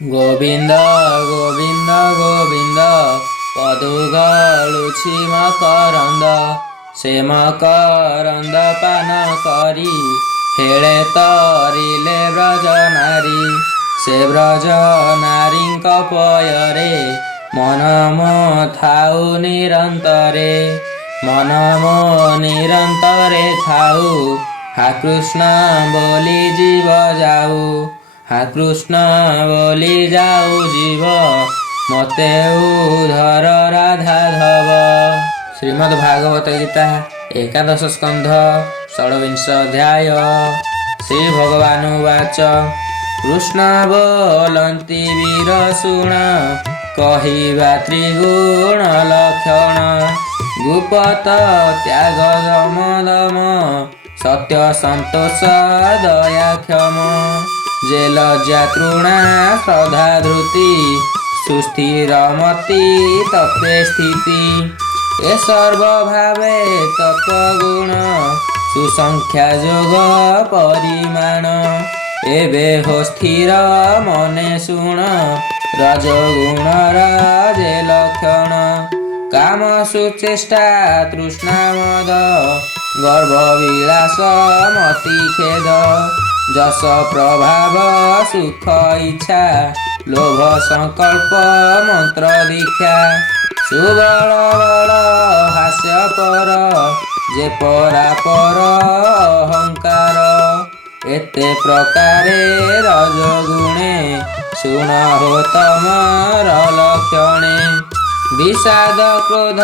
ଗୋବିନ୍ଦ ଗୋବିନ୍ଦ ଗୋବିନ୍ଦ ପଦୁ ଗଳୁଛି ମକରନ୍ଦ, ସେ ମକରନ୍ଦ ପାନ କରି ହେଳେ ତରିଲେ ବ୍ରଜ ନାରୀ। ସେ ବ୍ରଜ ନାରୀଙ୍କ ପୟରେ ମନ ମୋ ଥାଉ ନିରନ୍ତରେ, ମନ ମୋ ନିରନ୍ତରେ ଥାଉ। ହା କୃଷ୍ଣ ବୋଲି ଯିବ ଯାଉ, ହା କୃଷ୍ଣ ବୋଲି ଯାଉ ଯିବ, ମତେ ଉଦ୍ଧର ରାଧାଧବ। ଶ୍ରୀମଦ୍ ଭାଗବତ ଗୀତା ଏକାଦଶ ସ୍କନ୍ଧ ଷୋଡ଼ବିଂଶ ଅଧ୍ୟାୟ। ଶ୍ରୀ ଭଗବାନ ଉବାଚ କୃଷ୍ଣ ବୋଲନ୍ତି ବୀର ଶୁଣ, କହିବା ତ୍ରିଗୁଣ ଲକ୍ଷଣ। ଗୁପତ ତ୍ୟାଗ ଦମ ସତ୍ୟ ସନ୍ତୋଷ ଦୟା କ୍ଷମ। ଯେ ଲଜ୍ଜା ତୃଣା ଶ୍ରଦ୍ଧା ଧୃତି, ସୁସ୍ଥିର ମତି ତତ୍ତ୍ୱେ ସ୍ଥିତି। ଏ ସର୍ବଭାବେ ତତ୍ତ୍ୱଗୁଣ, ସୁସଂଖ୍ୟା ଯୋଗ ପରିମାଣ। ଏବେ ହୋ ସ୍ଥିର ମନେ ଶୁଣ, ରଜଗୁଣର ଯେ ଲକ୍ଷଣ। କାମ ସୁଚେଷ୍ଟା ତୃଷ୍ଣା ମଦ, ଗର୍ବ ବିଳାସ ମତି ଖେଦ। ଯଶ ପ୍ରଭାବ ସୁଖ ଇଚ୍ଛା, ଲୋଭ ସଂକଳ୍ପ ମନ୍ତ୍ର ଦୀକ୍ଷା। ସୁବଳ ବଳ ହାସ୍ୟ ପର, ଯେ ପରାପର ଅହଙ୍କାର। ଏତେ ପ୍ରକାରେ ରଜଗୁଣେ, ଶୁଣ ହୋ ତମର ଲକ୍ଷଣେ। ବିଷାଦ କ୍ରୋଧ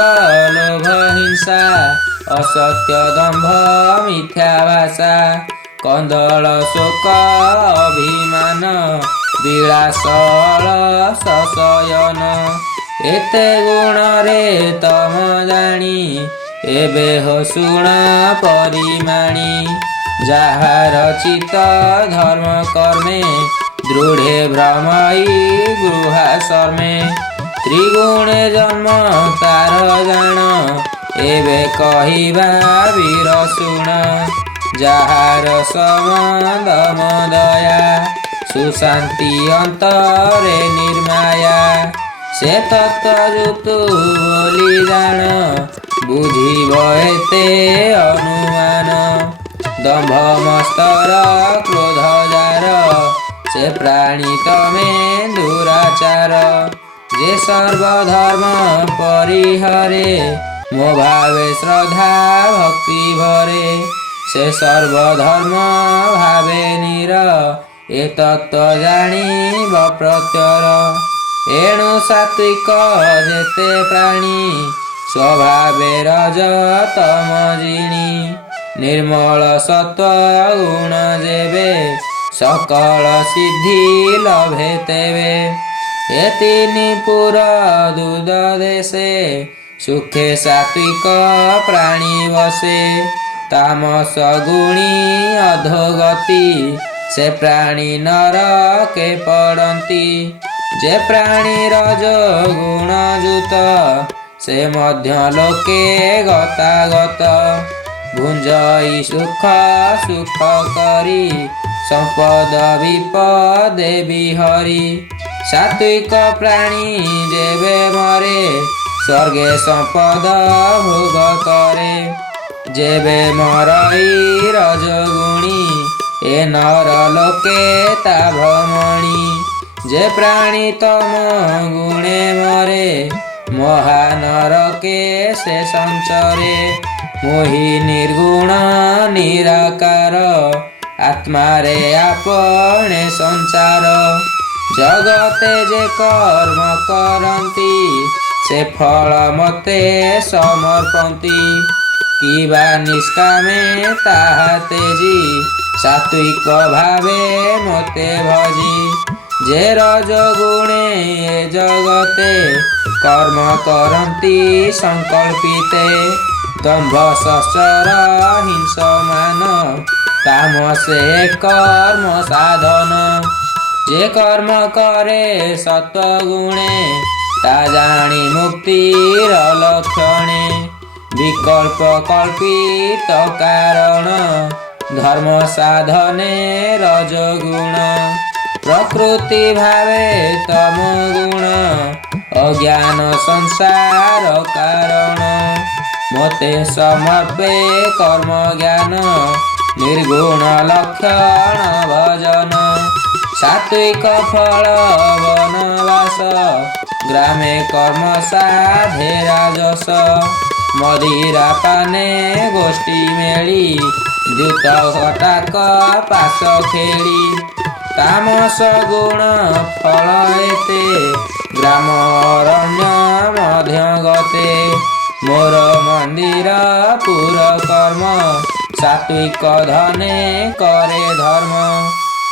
ଲୋଭ ହିଂସା, ଅସତ୍ୟ ଦମ୍ଭ ମିଥ୍ୟା ଭାଷା। କନ୍ଦଳ ଶୋକ ଅଭିମାନ, ବିଳାସ ଅଳସ ଶୟନ। ଏତେ ଗୁଣରେ ତମ ଜାଣି, ଏବେ ହୋ ଶୁଣ ପରିମାଣି। ଯାହାର ଚିତ୍ତ ଧର୍ମ କର୍ମେ, ଦୃଢ଼େ ଭ୍ରମଇ ଗୃହା ଶର୍ମେ। ତ୍ରିଗୁଣେ ଜନ୍ମ ତାର ଜାଣ, ଏବେ କହିବା ବୀର ଶୁଣ। ଯାହାର ସମ ଦମ ଦୟା, ସୁଶାନ୍ତି ଅନ୍ତରେ ନିର୍ମାୟା। ସେ ତତ୍ତ୍ୱ ବୋଲି ଜାଣ, ବୁଝିବ ଏତେ ଅନୁମାନ। ଦମ୍ଭ ମସ୍ତର କ୍ରୋଧ ଯାର, ସେ ପ୍ରାଣୀ ତମେ ଦୁରାଚାର। ଯେ ସର୍ବଧର୍ମ ପରିହରେ, ମୋ ଭାବେ ଶ୍ରଦ୍ଧା ଭକ୍ତି ଭରେ। ସେ ସର୍ବଧର୍ମ ଭାବେ ନିର, ଏ ତତ୍ତ୍ୱ ଜାଣିବ ପ୍ରତ୍ୟର। ଏଣୁ ସାତ୍ୱିକ ଯେତେ ପ୍ରାଣୀ, ସ୍ୱଭାବେ ରଜ ତମ ଜିଣି। ନିର୍ମଳ ସତ୍ୱ ଗୁଣ ଯେବେ, ସକଳ ସିଦ୍ଧି ଲଭେ ତେବେ। ଏ ତିନି ପୁର ଦୁଦ ଦେଶେ, ସୁଖେ ସାତ୍ୱିକ ପ୍ରାଣୀ ବସେ। ତାମସ ଗୁଣୀ ଅଧୋଗତି, ସେ ପ୍ରାଣୀ ନରକେ ପଡ଼ନ୍ତି। ଯେ ପ୍ରାଣୀ ରଜ ଗୁଣ ଯୁତ, ସେ ମଧ୍ୟ ଲୋକେ ଗତାଗତ। ଭୁଞ୍ଜଇ ସୁଖ ସୁଖ କରି, ସମ୍ପଦ ବିପଦେ ବିହରି। ସାତ୍ୱିକ ପ୍ରାଣୀ ଯେବେ ମରେ, ସ୍ୱର୍ଗେ ସମ୍ପଦ ଭୋଗ କରେ। ଯେବେ ମରଇ ରଜଗୁଣୀ, ଏ ନର ଲୋକେ ତା ଭ୍ରମଣୀ। ଯେ ପ୍ରାଣୀ ତମ ଗୁଣେ ମରେ, ମହାନରକେ ସେ ସଞ୍ଚରେ। ମୋହି ନିର୍ଗୁଣ ନିରାକାର, ଆତ୍ମାରେ ଆପଣେ ସଂସାର। ଜଗତେ ଯେ କର୍ମ କରନ୍ତି, ସେ ଫଳ ମତେ ସମର୍ପନ୍ତି। କିବା ନିଷ୍କାମେ ତାହା ତେଜି, ସାତ୍ୱିକ ଭାବେ ମତେ ଭଜି। ଯେ ରଜଗୁଣେ ଏ ଜଗତେ, କର୍ମ କରନ୍ତି ସଂକଳ୍ପିତେ। ଦମ୍ଭ ସଚର ହିଂସ ମାନ, ତାମସେ କର୍ମ ସାଧନ। ଯେ କର୍ମ କରେ ସତ୍ୱଗୁଣେ, ତା ଜାଣି ମୁକ୍ତିର ଲକ୍ଷଣେ। ବିକଳ୍ପ କଳ୍ପିତ କାରଣ, ଧର୍ମ ସାଧନେ ରଜଗୁଣ। प्रकृति भावे तम गुण अज्ञान संसार कारण मोते समर्पे कर्म ज्ञान निर्गुण लक्षण भजन सात्विक फल वनवास ग्रामे कर्म साधे राजस मदिरा पाने गोष्ठी मेली द्युत घटाक पास खेली तामस गुण फल एते ग्राम अरण्य मध्य गते मोर मंदिर पुर कर्म सात्विक धने करे धर्म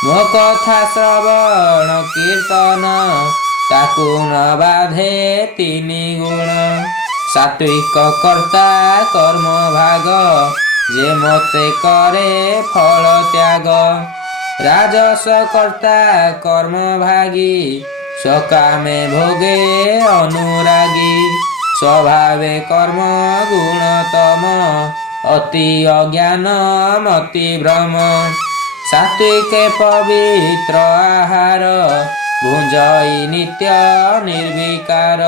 मो कथा श्रवण कीर्तन ताकू न बाधे तीनि गुण सात्विक कर्ता कर्म भाग जे मते करे फल त्याग राजस कर्ता कर्म भागी सकामे भोगे अनुरागी स्वभावे कर्म गुणतम अति अज्ञान मति भ्रम सात्विके पवित्र आहार भुंजई नित्य निर्विकार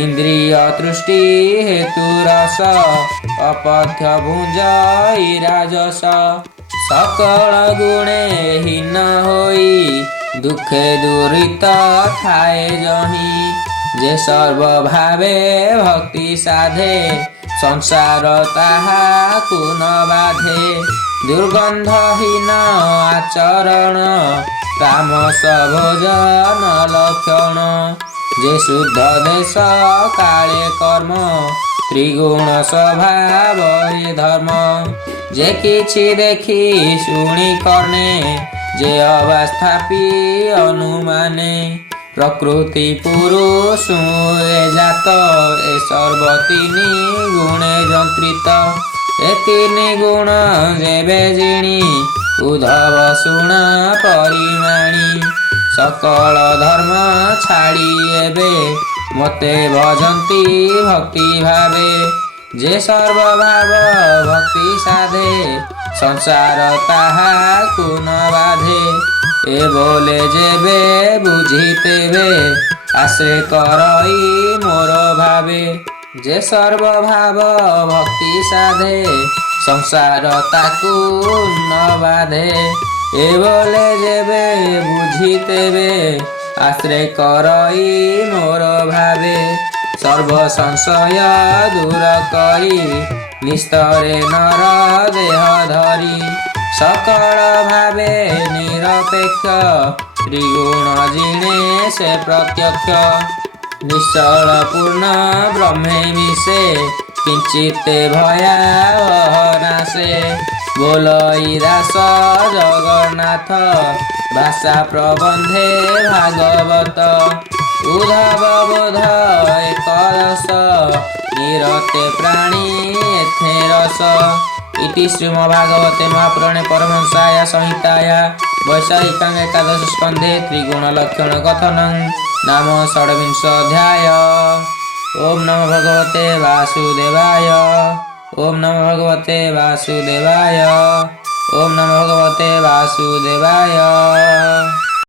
इंद्रिय तृष्टि हेतु रस अपथ्य भुंजई राजस सकल गुणे हीन होई दुखे दुरित थाए जही जे सर्व भावे भक्ति साधे संसार ताहा कुन बाधे दुर्गंधहीन आचरण तामस भोजन लक्षण जे शुद्ध देश काले कर्म त्रिगुण स्वभाव धर्म जे किछि देखी शुणी कर्णे जे अवस्थापी अनुमाने प्रकृति पुरुष जात ए सर्व तीनि गुणे जंत्रित ए तीनि गुण जेबे जिणी उद्धव शुण परिमाणी सकल धर्म छाड़ी एबे मते भजंती भक्ति भावे जे सर्व भाव भक्ति साधे संसार ताहा कुन बाधे ए बोले जेबे बुझी तेबे आश्रय करई मोर भावे जे सर्व भाव भक्ति साधे संसार ताकू न बाधे ए बोले जेबे बुझी तेबे आश्रय करई मोर भावे सर्व संशय दूर करी निस्तरे नर देह धरी सकल भावे निरपेक्ष त्रिगुण जिणे से प्रत्यक्ष निश्चल पूर्ण ब्रह्मे मिशे किंचित भयावह नाशे बोलई दास जगन्नाथ भाषा प्रबंधे भागवत उद्धव बोध एकदश निरते प्राणी एथे रस इति श्रीमद्भागवते महापुराणे परमहंसाया संहिताया वैशाखिकां एकादश स्कन्धे त्रिगुण लक्षण कथनं नाम षड्विंश अध्याय। ओम नमो भगवते वासुदेवाय। ओम नमो भगवते वासुदेवाय। ओम नमो भगवते वासुदेवाय।